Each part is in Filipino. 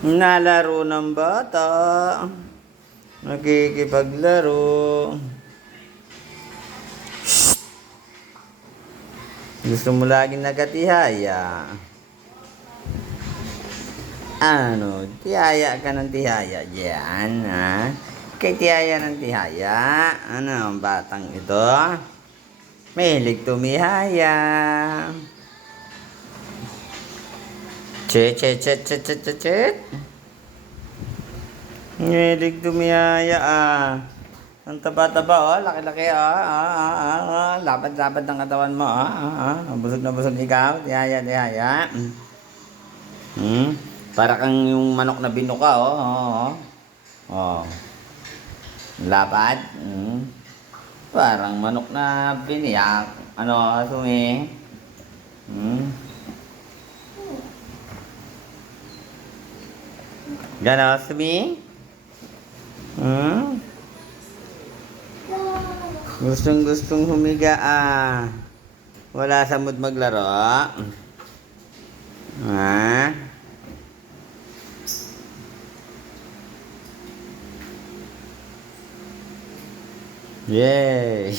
Nalaro ng bata. Nakikipaglaro. Gusto mo laging nagatihaya. Ano? Tihaya ka ng tihaya diyan, ha? Kay tihaya ng tihaya. Ano ang batang ito? Mahilig tumihaya. Chet. Mahilig tumihaya, ah. Ang taba-taba, oh. Laki-laki, oh. Lapad-lapad ng katawan mo, Busog na busog ikaw. Tihaya. Para kang yung manok na binuka, Oh. Lapad. Parang manok na biniyak. Ano, sumi? Gano, sumi? Gustong humiga, ah. Wala sa mood maglaro. Ha? Yay!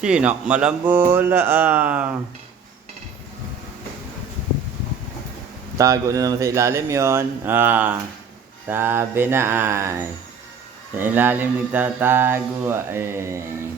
Sino? Malambola, ah. Tago na naman sa ilalim yon. Sabi na ay. Sa ilalim nagtatago, eh.